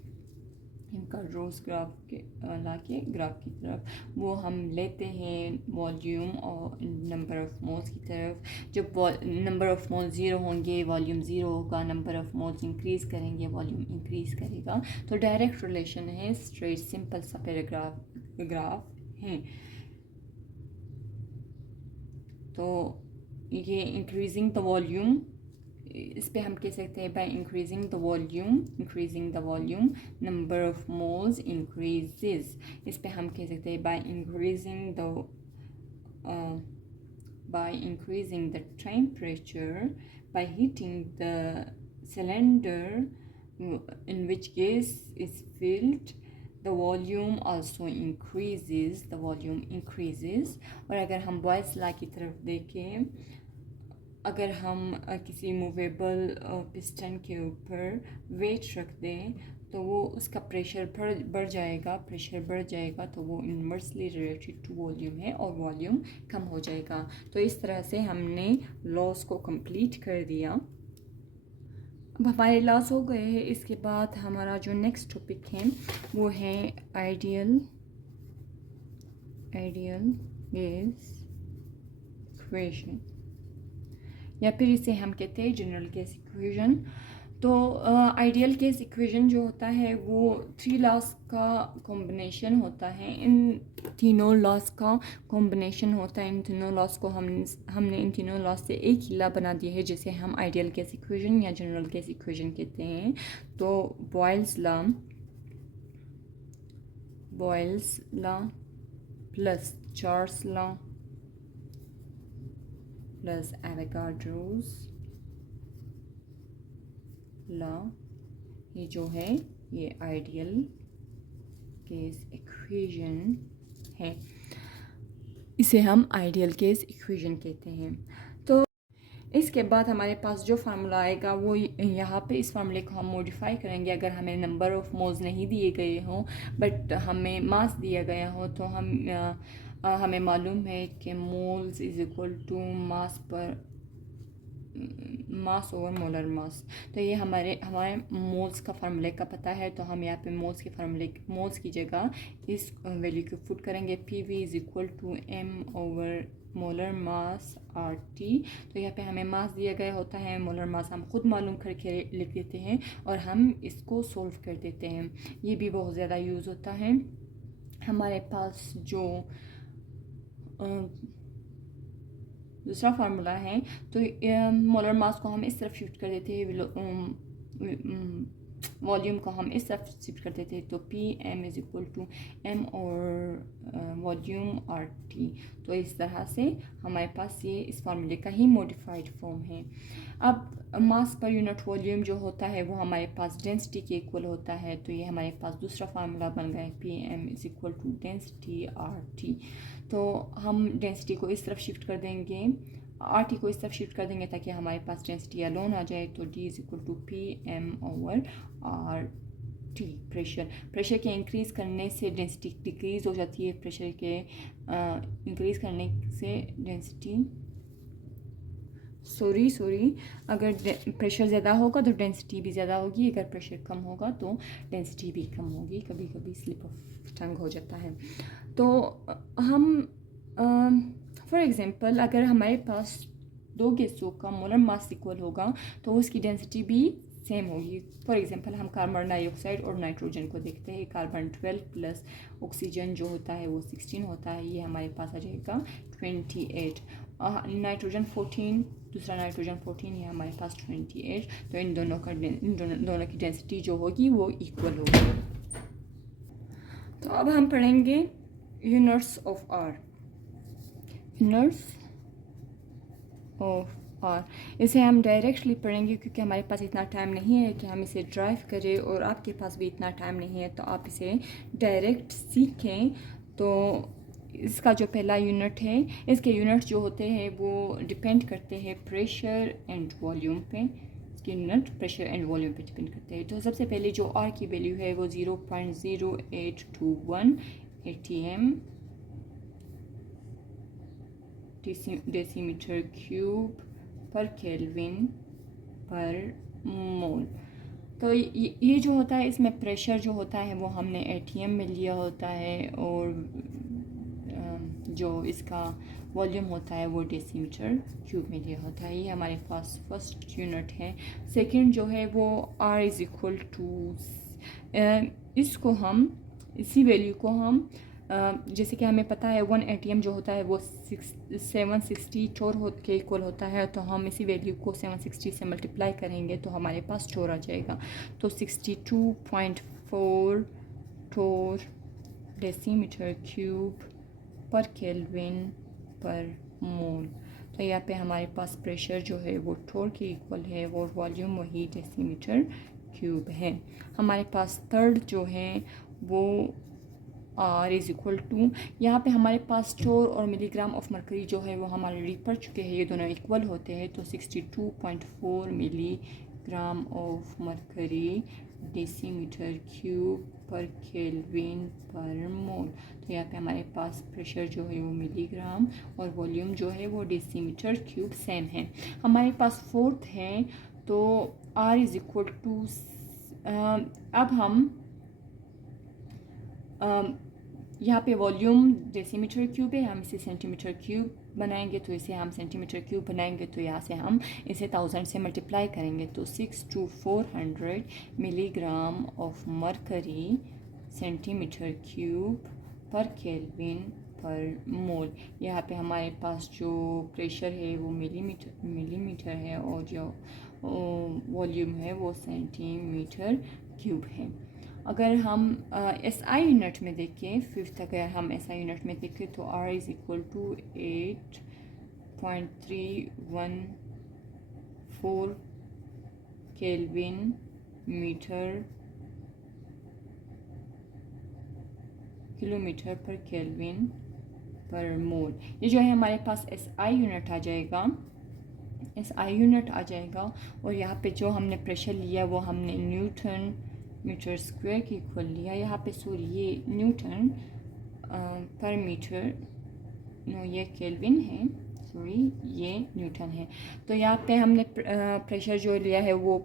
एवोगाड्रोस ग्राफ के लॉ के ग्राफ की तरफ वो हम लेते हैं वॉल्यूम और नंबर ऑफ मोल्स की तरफ। जब नंबर ऑफ मोल्स ज़ीरो होंगे वॉल्यूम ज़ीरो होगा, नंबर ऑफ मोल्स इंक्रीज़ करेंगे वॉल्यूम इंक्रीज़ करेगा। तो डायरेक्ट रिलेशन है, स्ट्रेट सिंपल सा पैराग्राफ ग्राफ है। तो ये इंक्रीजिंग द वॉल्यूम, इस पे हम कह सकते हैं by increasing the volume number of moles increases. इस पे हम कह सकते हैं by increasing the temperature by heating the cylinder in which gas is filled the volume also increases, और अगर हम बॉयल्स लॉ की तरफ देखें, अगर हम किसी मूवेबल पिस्टन के ऊपर वेट रख दें तो वो उसका प्रेशर बढ़ जाएगा तो वो इन्वर्सली रिलेटेड टू वॉल्यूम है और वॉल्यूम कम हो जाएगा। तो इस तरह से हमने लॉस को कंप्लीट कर दिया। अब हमारे लॉस हो गए हैं। इसके बाद हमारा जो नेक्स्ट टॉपिक है वो है आइडियल गैस इक्वेशन, या फिर इसे हम कहते हैं जनरल गैस इक्वेशन। तो आइडियल गैस इक्वेशन जो होता है वो 3 लॉस का कॉम्बिनेशन होता है। इन तीनों लॉस का कॉम्बिनेशन होता है। इन तीनों लॉस को हमने इन तीनों लॉस से एक ही लॉ बना दिया है, जिसे हम आइडियल गैस इक्वेशन या जनरल गैस इक्वेशन कहते हैं। तो Boyle's law plus Charles law plus Avogadro's law, ये जो है ये आइडियल गैस इक्वेशन है, इसे हम आइडियल गैस इक्वेशन कहते हैं। तो इसके बाद हमारे पास जो फार्मूला आएगा वो यहाँ पे इस फार्मूले को हम मॉडिफाई करेंगे। अगर हमें नंबर ऑफ मोल्स नहीं दिए गए हों बट हमें मास दिया गया हो, तो हमें मालूम है कि moles is equal to mass over molar mass. तो ये हमारे मोल्स का फार्मूले का पता है। तो हम यहाँ पे मोल्स की जगह इस वैल्यू को पुट करेंगे। PV is equal to M over molar mass RT। तो यहाँ पे हमें मास दिया गया होता है, मोलर मास हम खुद मालूम करके लिख देते हैं और हम इसको सोल्व कर देते हैं। ये भी बहुत ज़्यादा यूज़ होता है। हमारे पास जो दूसरा फार्मूला है, तो मोलर मास को हम इस तरफ शिफ्ट कर देते हैं, वॉल्यूम को हम इस तरफ शिफ्ट कर देते हैं। तो PM is equal to M और वॉल्यूम RT। तो इस तरह से हमारे पास ये इस फार्मूले का ही मॉडिफाइड फॉर्म है। अब मास पर यूनिट वॉल्यूम जो होता है वो हमारे पास डेंसिटी के इक्वल होता है। तो ये हमारे पास दूसरा फार्मूला बन गया है, PM is equal to density RT। तो हम डेंसिटी को इस तरफ शिफ्ट कर देंगे, RT को इस तरफ शिफ्ट कर देंगे ताकि हमारे पास डेंसिटी अलोन आ जाए। तो D is equal to PM over RT। Pressure के इंक्रीज़ करने से डेंसिटी डिक्रीज़ हो जाती है। प्रेशर के इंक्रीज़ करने से डेंसिटी अगर प्रेशर ज़्यादा होगा तो डेंसिटी भी ज़्यादा होगी, अगर प्रेशर कम होगा तो डेंसिटी भी कम होगी। कभी कभी स्लिप ऑफ टंग हो जाता है। तो हम फॉर एग्ज़ाम्पल अगर हमारे पास दो गैसों का मोलर मास इक्वल होगा तो उसकी डेंसिटी भी सेम होगी। फॉर एग्ज़ाम्पल हम कार्बन डाइऑक्साइड और नाइट्रोजन को देखते हैं। कार्बन 12 प्लस ऑक्सीजन जो होता है वो 16 होता है। ये हमारे पास आ जाएगा 28। नाइट्रोजन 14, दूसरा नाइट्रोजन 14, ये हमारे पास 28। तो इन दोनों की डेंसिटी जो होगी वो इक्वल होगी। तो अब हम पढ़ेंगे units of R। Units of और इसे हम डायरेक्टली पढ़ेंगे क्योंकि हमारे पास इतना टाइम नहीं है कि हम इसे ड्राइव करें और आपके पास भी इतना टाइम नहीं है, तो आप इसे डायरेक्ट सीखें। तो इसका जो पहला यूनिट है, इसके यूनिट जो होते हैं वो डिपेंड करते हैं प्रेशर एंड वॉल्यूम पे। इसके यूनिट प्रेशर एंड वॉल्यूम पे डिपेंड करते हैं। तो सबसे पहले जो आर की वैल्यू है वो 0.0821 ATM डेसीमीटर क्यूब पर केल्विन पर मोल। तो ये जो होता है, इसमें प्रेशर जो होता है वो हमने ATM में लिया होता है, और जो इसका वॉल्यूम होता है वो डेसीमीटर क्यूब में लिया होता है। ये हमारे पास फर्स्ट यूनिट है। सेकंड जो है वो R इज़ इक्वल टू, इसको हम, इसी वैल्यू को हम जैसे कि हमें पता है 1 ATM जो होता है वो 760 चोर के इक्वल होता है, तो हम इसी वैल्यू को 760 से मल्टीप्लाई करेंगे तो हमारे पास चोर आ जाएगा। तो 62.4 चोर डेसीमीटर क्यूब पर केल्विन पर मोल। तो यहाँ पे हमारे पास प्रेशर जो है वो टोर के इक्वल है और वॉल्यूम वही डेसीमीटर क्यूब है। हमारे पास थर्ड जो है वो R इज़ इक्वल टू, यहाँ पे हमारे पास टोर और मिलीग्राम ऑफ मरकरी जो है वो हम ऑलरेडी पढ़ चुके हैं, ये दोनों इक्वल होते हैं। तो 62.4 milligram of mercury decimetre cube पर केल्विन पर मोल। तो यहाँ पे हमारे पास प्रेशर जो है वो मिलीग्राम और वॉल्यूम जो है वो डेसीमीटर क्यूब सेम है। हमारे पास फोर्थ है, तो R इज़ इक्वल टू, अब हम यहाँ पे वॉल्यूम डेसीमीटर क्यूब है, हम इसे सेंटीमीटर क्यूब बनाएंगे, तो इसे हम सेंटीमीटर क्यूब बनाएंगे तो यहाँ से हम इसे 1000 से मल्टीप्लाई करेंगे। तो 6 to 400 milligram of mercury centimetre cube पर केल्विन पर मोल। यहाँ पे हमारे पास जो प्रेशर है वो मिलीमीटर है और जो वॉल्यूम है वो सेंटीमीटर क्यूब है। अगर हम SI यूनिट में देखें, फिफ्थ अगर हम SI यूनिट में देखें तो R is equal to 8.314 kelvin metre kilometre पर केल्विन पर मोल। ये जो है हमारे पास SI यूनिट आ जाएगा, SI यूनिट आ जाएगा। और यहाँ पे जो हमने प्रेशर लिया वो हमने न्यूटन मीटर स्क्वायर की इक्वल लिया। यहाँ पे सॉरी ये न्यूटन पर मीटर, नो ये केल्विन है, सॉरी ये न्यूटन है। तो यहाँ पे हमने प्रेशर जो लिया है वो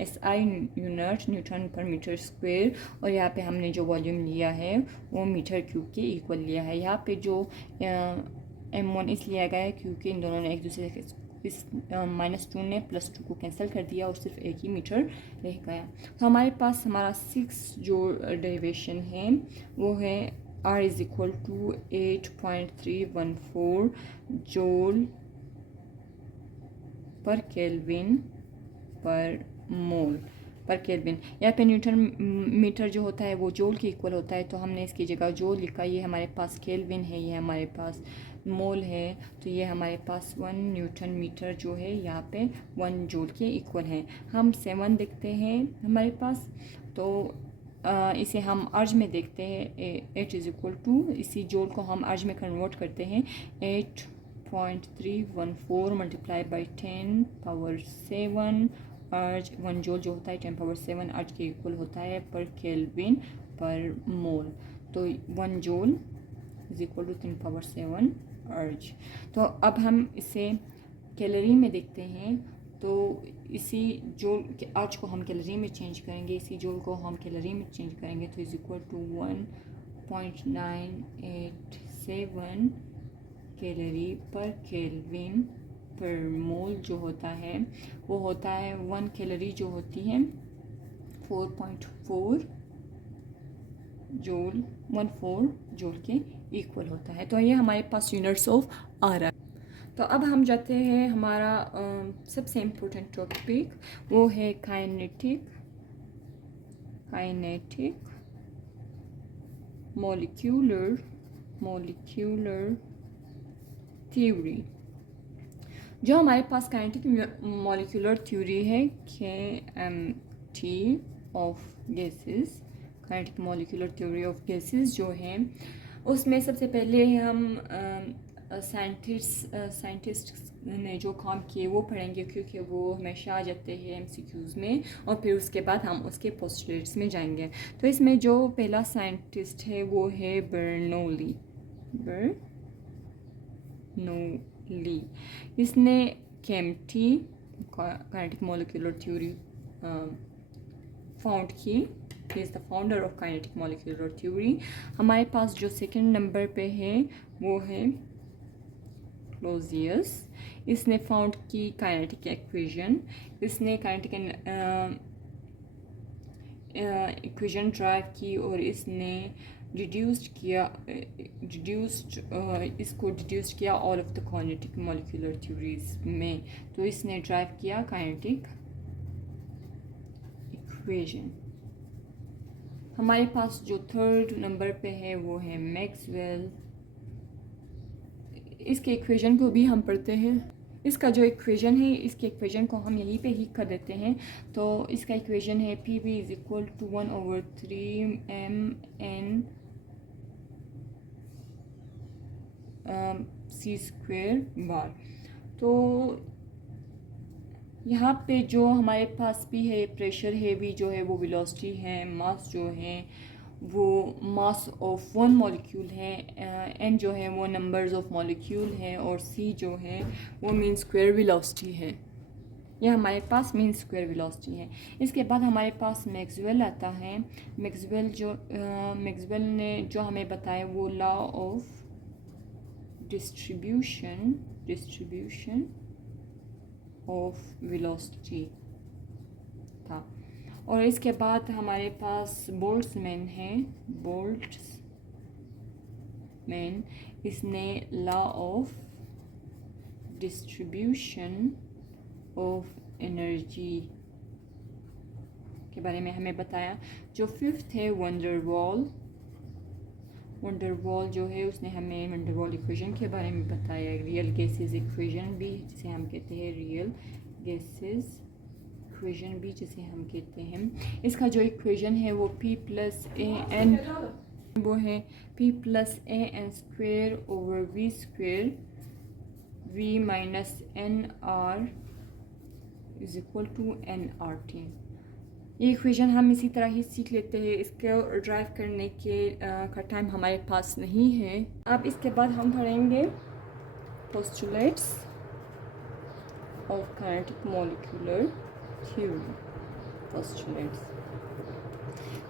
SI यूनिट न्यूटन पर मीटर स्क्वायर, और यहाँ पे हमने जो वॉल्यूम लिया है वो मीटर क्यूब के इक्वल लिया है। यहाँ पे जो M1 इसलिए आ गया है क्योंकि इन दोनों ने एक दूसरे के, इस -2 ने +2 को कैंसिल कर दिया और सिर्फ एक ही मीटर रह गया। तो हमारे पास हमारा 6 जो डेरिवेशन है वो है R is equal to 8.314 joule पर केल्विन पर मोल पर केल्विन। यहाँ पे न्यूटन मीटर जो होता है वो जूल के इक्वल होता है, तो हमने इसकी जगह जूल लिखा। ये हमारे पास केल्विन है, ये हमारे पास मोल है, तो ये हमारे पास 1 न्यूटन मीटर जो है यहाँ पे 1 जूल के इक्वल है। हम 7 देखते हैं हमारे पास, तो इसे हम अर्ज में देखते हैं। 8 इज़ इक्वल टू, इसी जूल को हम अर्ज में कन्वर्ट करते हैं। 8.314 मल्टीप्लाई बाई 10 पावर 7 अर्ज 1 जूल जो होता है 10 पावर 7 अर्ज के इक्वल होता है पर केल्विन पर मोल। तो 1 joule is equal to 10 power 7 erg. तो अब हम इसे कैलोरी में देखते हैं, तो इसी जूल के अर्ज को हम कैलोरी में चेंज करेंगे, इसी जूल को हम कैलोरी में चेंज करेंगे, तो इज इक्वल टू 1.987 कैलोरी पर केल्विन पर मोल जो होता है वो होता है 1 कैलोरी जो होती है 4.4 जूल 14 जूल के इक्वल होता है। तो ये हमारे पास यूनिट्स ऑफ आ रहा है। तो अब हम जाते हैं हमारा सबसे इम्पोर्टेंट टॉपिक, वो है काइनेटिक मॉलिक्यूलर थ्योरी। जो हमारे पास काइनेटिक मॉलिक्यूलर थ्योरी है KMT of gases, kinetic molecular theory of gases जो है, उसमें सबसे पहले हम साइंटिस्ट ने जो काम किए वो पढ़ेंगे, क्योंकि वो हमेशा आ जाते हैं MCQs में, और फिर उसके बाद हम उसके पोस्टुलेट्स में जाएंगे। तो इसमें जो पहला साइंटिस्ट है वो है बर्नौली। इसने KMT kinetic molecular theory found की। He is the founder of kinetic molecular theory. हमारे पास जो सेकंड नंबर पे है वो है क्लोजियस। इसने फाउंड की काइनेटिक इक्वेशन। इसने काइनेटिक इक्वेशन ड्राइव की और इसने इसको डिड्यूस्ड किया all of the kinetic molecular theories में। तो इसने ड्राइव किया काइनेटिक इक्वेशन। हमारे पास जो थर्ड नंबर पे है वो है मैक्सवेल। इसके इक्वेशन को भी हम पढ़ते हैं। इसका जो इक्वेशन है, इसके इक्वेशन को हम यहीं पे ही कर देते हैं। तो इसका इक्वेशन है PV is equal to 1/3 mn c² bar. तो यहाँ पे जो हमारे पास भी है प्रेशर है, भी जो है वो वेलोसिटी है, मास जो है वो मास ऑफ वन मॉलिक्यूल है, n जो है वो नंबर्स ऑफ मॉलिक्यूल है, और c जो है वो मीन स्क्वायर वेलोसिटी है। यह हमारे पास मीन स्क्वायर वेलोसिटी है। इसके बाद हमारे पास मैक्सवेल आता है। मैक्सवेल ने जो हमें बताया वो law of distribution of velocity था। और इसके बाद हमारे पास बोल्ट्जमैन है। बोल्ट्जमैन, इसने law of distribution of energy के बारे में हमें बताया। जो फिफ्थ है वंडरवॉल जो है, उसने हमें वंडरवॉल इक्वेशन के बारे में बताया। रियल गैसेस इक्वेशन भी जिसे हम कहते हैं, रियल गैसेस इक्वेशन भी जिसे हम कहते हैं। इसका जो इक्वेशन है वो P+AN वो है P+AN² V minus NR is equal to NRT। ये इक्वेशन हम इसी तरह ही सीख लेते हैं। इसको ड्राइव करने का टाइम हमारे पास नहीं है। अब इसके बाद हम पढ़ेंगे postulates of kinetic molecular theory. Postulates,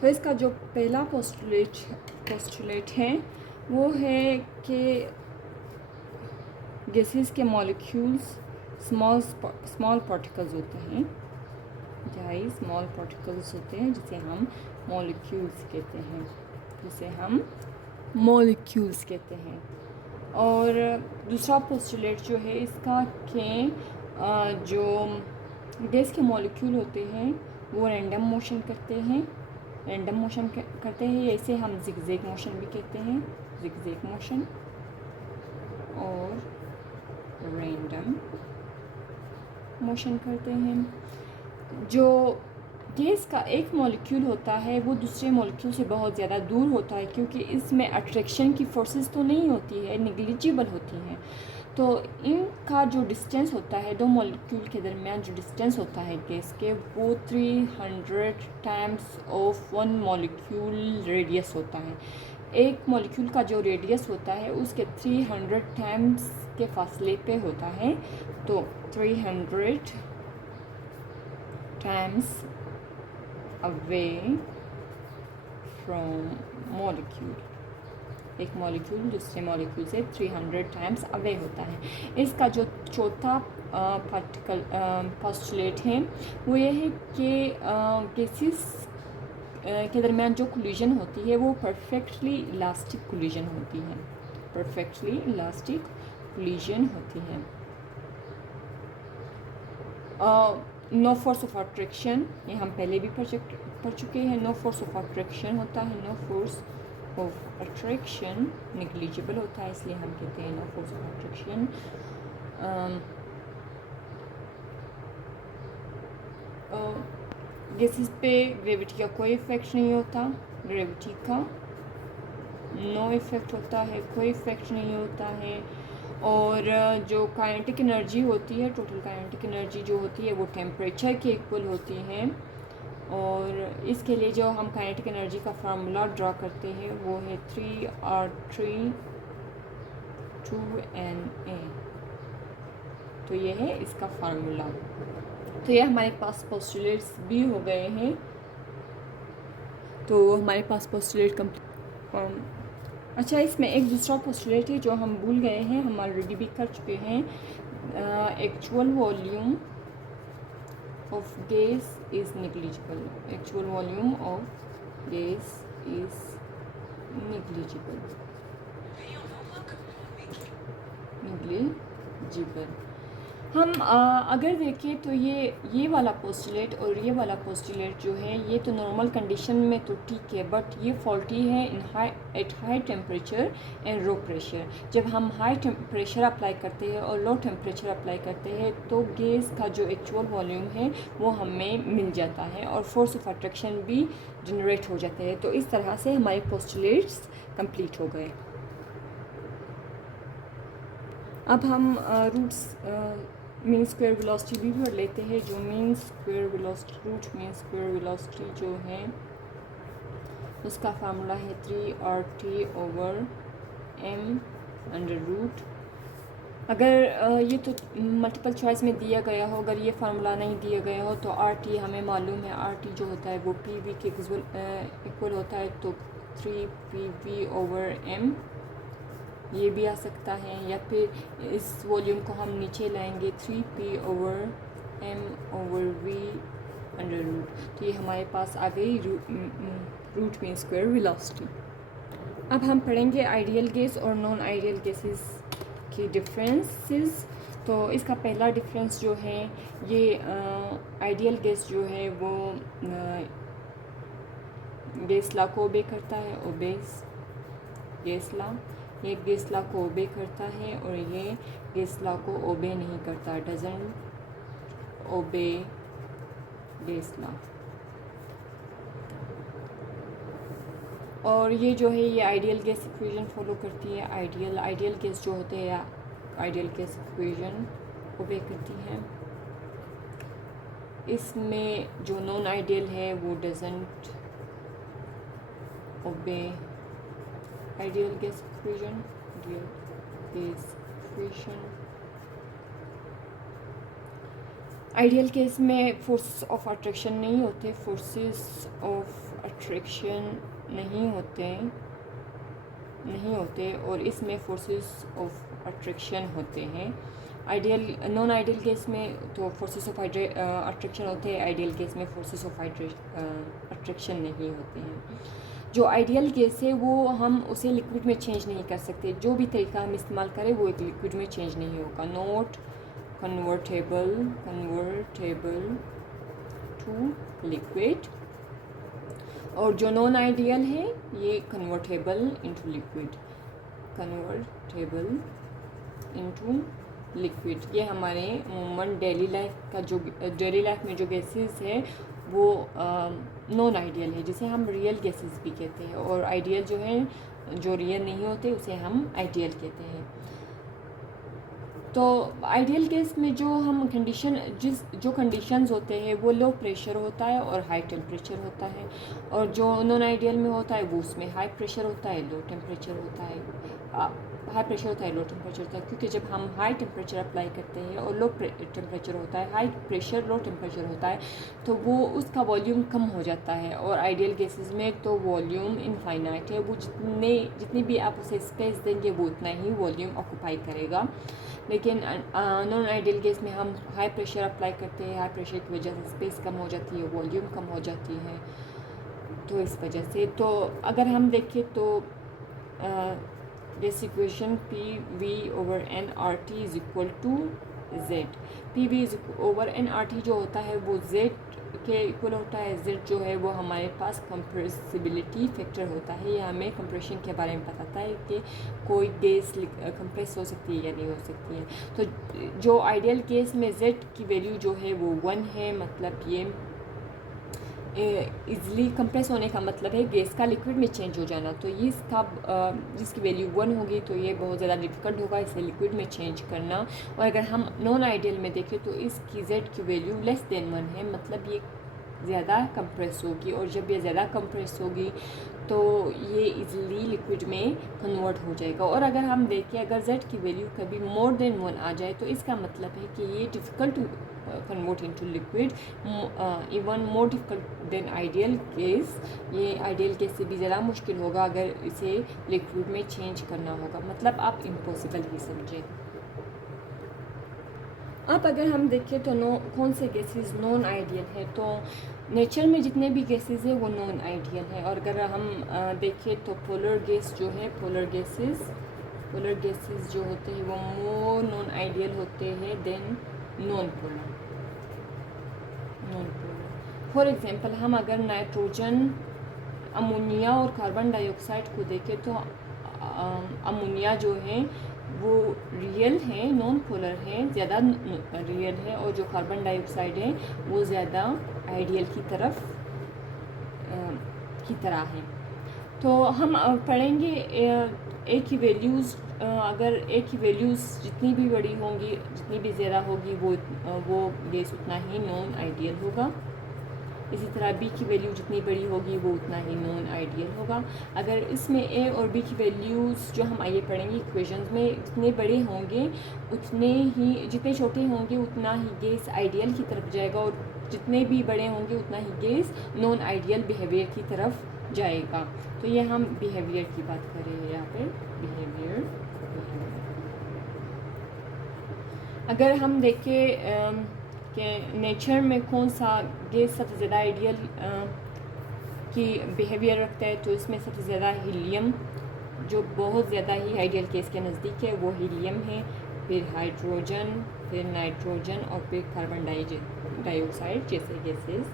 तो इसका जो पहला पोस्टुलेट है वो है कि गैसेस के मॉलिक्यूल्स स्मॉल पार्टिकल्स होते हैं, स्मॉल पार्टिकल्स होते हैं जिसे हम मॉलिक्यूल्स कहते हैं। और दूसरा पोस्टुलेट जो है इसका कि जो गैस के मॉलिक्यूल होते हैं वो रैंडम मोशन करते हैं, इसे हम जिगजैग मोशन भी कहते हैं, जिगजैग मोशन और रैंडम मोशन करते हैं। जो गैस का एक मॉलिक्यूल होता है वो दूसरे मॉलिक्यूल से बहुत ज़्यादा दूर होता है, क्योंकि इसमें अट्रैक्शन की फोर्सेस तो नहीं होती है, निग्लिजिबल होती हैं। तो इनका जो डिस्टेंस होता है, दो मॉलिक्यूल के दरमियान जो डिस्टेंस होता है गैस के, वो 300 times of one molecule radius होता है। एक मॉलिक्यूल का जो रेडियस होता है उसके 300 टाइम्स के फासले पे होता है। तो 300 times away from molecule, एक मॉलिक्यूल दूसरे मॉलिक्यूल से 300 टाइम्स अवे होता है। इसका जो चौथा पोस्टुलेट है वो ये है कि गैसेस के दरमियान जो कोलिजन होती है वो परफेक्टली इलास्टिक कोलिजन होती है। नो फोर्स ऑफ अट्रैक्शन, ये हम पहले भी पढ़ चुके हैं। नो फोर्स ऑफ अट्रैक्शन होता है, no force of attraction negligible होता है, इसलिए हम कहते हैं no force of attraction. Gases पे ग्रेविटी का कोई इफ़ेक्ट नहीं होता, ग्रेविटी का नो इफ़ेक्ट होता है, कोई इफ़ेक्ट नहीं होता है। और जो काइनेटिक एनर्जी होती है, टोटल काइनेटिक एनर्जी जो होती है वो टेम्परेचर के इक्वल होती है। और इसके लिए जो हम काइनेटिक एनर्जी का फार्मूला ड्रा करते हैं वो है 3R3 2Na। तो ये है इसका फार्मूला। तो ये हमारे पास पोस्टुलेट्स भी हो गए हैं। तो हमारे पास पोस्टुलेट कंप्लीट। अच्छा, इसमें एक दूसरा पोस्टुलेट है जो हम भूल गए हैं, हम ऑलरेडी भी कर चुके हैं। Actual volume of gas is negligible. Actual volume of gas is negligible. Negligible. हम अगर देखें तो ये वाला पोस्टुलेट और ये वाला पोस्टुलेट जो है ये तो नॉर्मल कंडीशन में तो ठीक है, बट ये फॉल्टी है at high temperature and low pressure. जब हम हाई प्रेशर अप्लाई करते हैं और लो टेम्परेचर अप्लाई करते हैं तो गैस का जो एक्चुअल वॉल्यूम है वो हमें मिल जाता है और फोर्स ऑफ अट्रैक्शन भी जनरेट हो जाते हैं। तो इस तरह से हमारे पोस्टुलेट्स कंप्लीट हो गए। अब हम रूट्स मीन स्क्वायर वेलोसिटी भी पढ़ लेते हैं। जो mean square velocity, root mean square velocity जो है उसका फार्मूला है 3RT/m अंडर रूट। अगर ये तो मल्टीपल चॉइस में दिया गया हो, अगर ये फार्मूला नहीं दिया गया हो तो RT हमें मालूम है, RT जो होता है वो PV के इक्वल होता है, तो 3PV/m ये भी आ सकता है। या फिर इस वॉल्यूम को हम नीचे लाएंगे 3P/m/v अंडर रूट। तो ये हमारे पास आ गई रूट मीन स्क्वायर वेलोसिटी। अब हम पढ़ेंगे आइडियल गैस और नॉन आइडियल गैसेस की डिफरेंसेस। तो इसका पहला डिफरेंस जो है ये आइडियल गैस जो है वो गैस लॉ को ओबे करता है, ओबेस गैस लॉ। ये गैस लॉ को ओबे करता है और ये गैस लॉ को ओबे नहीं करता, डजंट ओबे गैस लॉ। और ये जो है ये आइडियल गैस इक्वेशन फॉलो करती है। आइडियल गैस जो होते हैं आइडियल गैस इक्वेशन ओबे करती है। इसमें जो नॉन आइडियल है वो doesn't obey ideal gas equation. Ideal case में फोर्सेस ऑफ अट्रैक्शन नहीं होते, फोर्सेस ऑफ अट्रैक्शन नहीं होते और इसमें फोर्सेस ऑफ अट्रैक्शन होते हैं। नॉन आइडियल केस में तो फोर्सेस ऑफ अट्रैक्शन होते हैं, आइडियल केस में फोर्सेस ऑफ अट्रैक्शन नहीं होते हैं। जो आइडियल गैस है वो हम उसे लिक्विड में चेंज नहीं कर सकते, जो भी तरीका हम इस्तेमाल करें वो एक लिक्विड में चेंज नहीं होगा। Not convertible to liquid. और जो नॉन आइडियल है ये कन्वर्टेबल इनटू लिक्विड। ये हमारे अमूमन डेली लाइफ में जो गैसेस है वो नॉन आइडियल है, जिसे हम रियल गैसेस भी कहते हैं। और आइडियल जो है जो रियल नहीं होते उसे हम आइडियल कहते हैं। तो आइडियल केस में जो हम जो कंडीशंस होते हैं वो लो प्रेशर होता है और हाई टेम्परेचर होता है। और जो नॉन आइडियल में होता है वो उसमें हाई प्रेशर होता है, लो टेम्परेचर होता है, क्योंकि जब हम हाई टेम्परेचर अप्लाई करते हैं और लो टेम्परेचर होता है, हाई प्रेशर लो टेम्परेचर होता है, तो वो उसका वॉल्यूम कम हो जाता है। और आइडियल गैसेस में तो वॉल्यूम इनफाइनाइट है, वो जितनी भी आप उसे स्पेस देंगे वो उतना ही वॉल्यूम ऑक्यूपाई करेगा। लेकिन नॉन आइडियल गैस में हम हाई प्रेशर अप्लाई करते हैं, हाई प्रेशर की वजह से स्पेस कम हो जाती है, वॉल्यूम कम हो जाती है। तो इस वजह से तो अगर हम देखें तो this equation PV/nRT is equal to Z। PV/nRT जो होता है वो Z के इक्वल होता है। जेड जो है वो हमारे पास कंप्रेसिबिलिटी फैक्टर होता है। ये हमें कंप्रेशन के बारे में बताता है कि कोई गैस कंप्रेस हो सकती है या नहीं हो सकती है। तो जो आइडियल केस में जेड की वैल्यू जो है वो 1 है, मतलब ये इज़िली कंप्रेस होने का मतलब है गैस का लिक्विड में चेंज हो जाना। तो ये इसका जिसकी वैल्यू 1 होगी तो ये बहुत ज़्यादा डिफ़िकल्ट होगा इसे लिक्विड में चेंज करना। और अगर हम नॉन आइडियल में देखें तो इसकी जेड की वैल्यू लेस देन 1 है, मतलब ये ज़्यादा कंप्रेस होगी। और जब ये ज़्यादा कंप्रेस होगी तो ये इजीली लिक्विड में कन्वर्ट हो जाएगा। और अगर हम देखें अगर जेड की वैल्यू कभी मोर देन 1 आ जाए तो इसका मतलब है कि ये difficult to convert into liquid, even more difficult than ideal case. ये आइडियल केस से भी ज़्यादा मुश्किल होगा अगर इसे लिक्विड में चेंज करना होगा, मतलब आप इम्पॉसिबल ही समझें। अब अगर हम देखें तो कौन से गैसेस नॉन आइडियल है, तो नेचर में जितने भी गैसेस हैं वो नॉन आइडियल है। और अगर हम देखें तो पोलर गैस जो है, पोलर गैसेस जो होते हैं वो मोर नॉन आइडियल होते हैं then non polar. For example हम अगर नाइट्रोजन, अमोनिया और कार्बन डाइऑक्साइड को देखें तो अमोनिया जो है वो रियल है, नॉन पोलर है, ज़्यादा रियल है। और जो कार्बन डाइऑक्साइड है वो ज़्यादा आइडियल की तरह है। तो हम पढ़ेंगे ए की वैल्यूज़, अगर ए की वैल्यूज़ जितनी भी बड़ी होंगी, जितनी भी ज़्यादा होगी वो गैस उतना ही नॉन आइडियल होगा। इसी तरह बी की वैल्यू जितनी बड़ी होगी वो उतना ही नॉन आइडियल होगा। अगर इसमें ए और बी की वैल्यूज़ जो हम आइए पढ़ेंगे इक्वेशंस में, जितने बड़े होंगे उतने ही, जितने छोटे होंगे उतना ही गैस आइडियल की तरफ जाएगा, और जितने भी बड़े होंगे उतना ही गैस नॉन आइडियल बिहेवियर की तरफ जाएगा। तो ये हम बिहेवियर की बात कर रहे हैं यहाँ पे, बिहेवियर। अगर हम देखें कि नेचर में कौन सा गैस सबसे ज़्यादा आइडियल की बिहेवियर रखता है, तो इसमें सबसे ज़्यादा हीलियम, जो बहुत ज़्यादा ही आइडियल केस के नज़दीक है, वो हीलियम है। फिर हाइड्रोजन, फिर नाइट्रोजन और फिर कार्बन डाइऑक्साइड जैसे गैसेस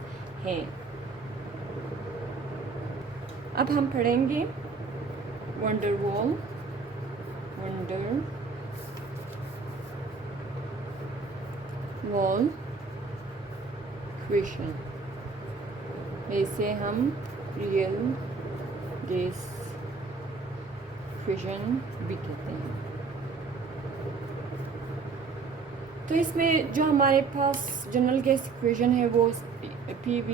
हैं। अब हम पढ़ेंगे वंडर वॉल इक्वेशन। इसे हम रियल गैस इक्वेशन भी कहते हैं। तो इसमें जो हमारे पास जनरल गैस इक्वेशन है वो PV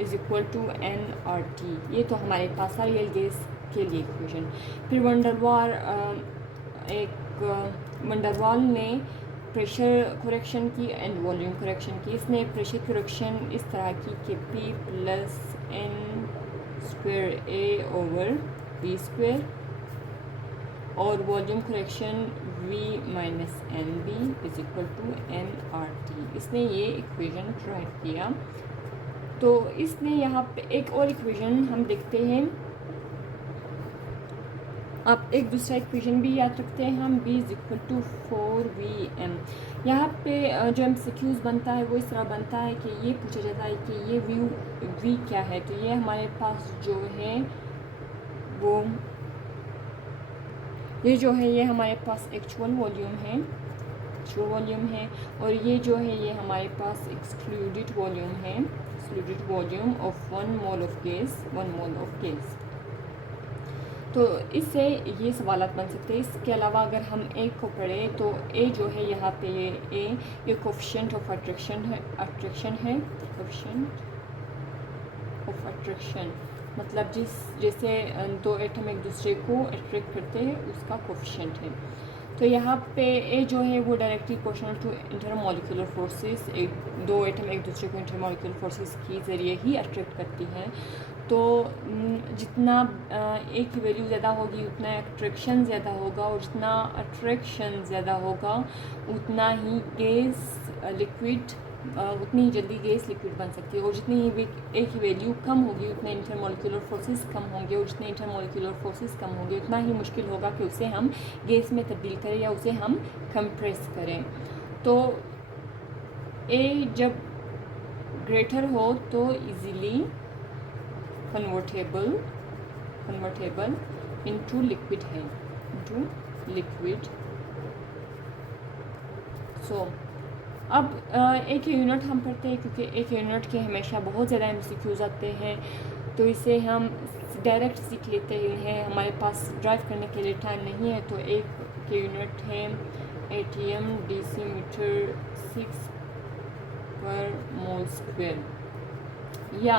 is equal to nRT, ये तो हमारे पास था रियल गैस के लिए इक्वेशन। फिर वंडरवाल ने प्रेशर करेक्शन की एंड वॉल्यूम करेक्शन की। इसने प्रेशर करेक्शन इस तरह की कि P प्लस n²A/V², और volume correction V minus NB is equal to nRT। इसने ये इक्वेशन राइट किया। तो इसने यहाँ पे एक और इक्वेशन हम देखते हैं, आप एक दूसरा इक्वेशन भी याद रखते हैं हम, B is equal to 4VM। यहाँ पे जो MCQs बनता है वो इस तरह बनता है कि ये पूछा जाता है कि ये V क्या है। तो ये हमारे पास जो है वो ये हमारे पास एक्चुअल वॉल्यूम है, और ये जो है ये हमारे पास excluded volume of 1 mole of gas. तो इससे ये सवालात बन सकते हैं। इसके अलावा अगर हम ए को पढ़ें तो ए जो है यहाँ पे ये कोफिशिएंट ऑफ अट्रैक्शन है, मतलब जैसे दो एटम एक दूसरे को अट्रैक्ट करते हैं उसका कोफिशिएंट है। तो यहाँ पे ए जो है वो directly proportional to intermolecular forces, दो एटम एक दूसरे को इंटरमॉलिक्यूलर फोर्सेस के ज़रिए ही अट्रैक्ट करती हैं। तो जितना ए की वैल्यू ज़्यादा होगी उतना अट्रैक्शन ज़्यादा होगा, और जितना अट्रैक्शन ज़्यादा होगा उतना ही उतनी ही जल्दी गैस लिक्विड बन सकती है। और जितनी ही ए की वैल्यू कम होगी उतने इंटरमॉलिक्यूलर फोर्सेस कम होंगे, और जितने इंटरमॉलिक्यूलर फोर्सेस कम होंगे उतना ही मुश्किल होगा कि उसे हम गैस में तब्दील करें या उसे हम कंप्रेस करें। तो ए जब ग्रेटर हो तो इजीली कन्वर्टेबल इनटू लिक्विड है, इनटू लिक्विड। सो अब एक यूनिट हम पढ़ते हैं, क्योंकि एक यूनिट के हमेशा बहुत ज़्यादा MCQs आते हैं, तो इसे हम डायरेक्ट सीख लेते हैं। हमारे पास ड्राइव करने के लिए टाइम नहीं है, तो एक के यूनिट है ATM डेसीमीटर 6 पर मोल स्क्वायर, या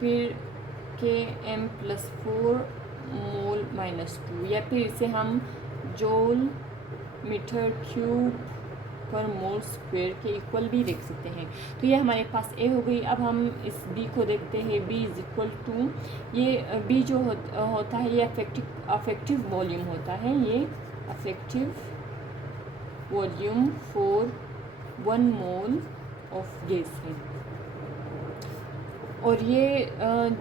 फिर km+4 मोल -2, या फिर इसे हम जूल मीटर क्यूब पर मोल स्क्वायर के इक्वल भी देख सकते हैं। तो ये हमारे पास A हो गई। अब हम इस B को देखते हैं। B इज इक्वल टू, ये B जो होता है ये अफेक्टिव वॉल्यूम होता है, ये affective volume for 1 mole of gas है। और ये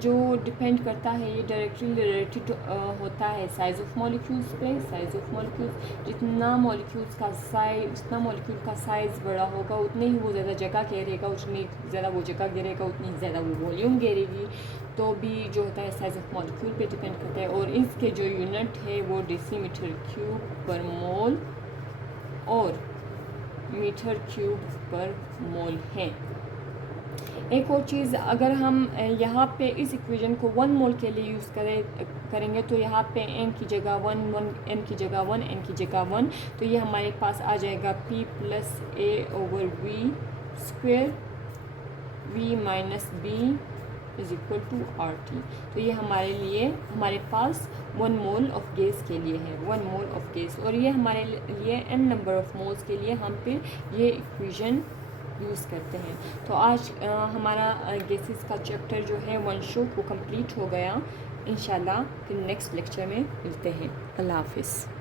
जो डिपेंड करता है, ये डायरेक्टली रिलेटेड होता है साइज़ ऑफ मॉलिक्यूल्स पे। साइज़ ऑफ मॉलिक्यूल्स, जितना मॉलिक्यूल का साइज़ बड़ा होगा उतने ही वो ज़्यादा जगह घेरेगा, उतनी ज़्यादा वो जगह घेरेगा, उतनी ज़्यादा वो वॉल्यूम घेरेगी। तो भी जो होता है साइज़ ऑफ मॉलिक्यूल पे डिपेंड करता है। और इसके जो यूनिट है वो डेसीमीटर क्यूब पर मोल और मीटर क्यूब पर मोल है। एक और चीज़, अगर हम यहाँ पे इस इक्वेशन को 1 मोल के लिए यूज़ करेंगे तो यहाँ पे m की जगह 1, m की जगह 1, n की जगह 1, तो ये हमारे पास आ जाएगा P + A/V square V - B = RT। तो ये हमारे पास 1 मोल ऑफ गैस के लिए है, 1 मोल ऑफ गैस। और ये हमारे लिए n नंबर ऑफ मोल्स के लिए हम फिर ये इक्वेशन यूज़ करते हैं। तो आज हमारा गैसेस का चैप्टर जो है 1 शो वो कंप्लीट हो गया। इंशाल्लाह फिर नेक्स्ट लेक्चर में मिलते हैं। अल्लाह हाफिज़।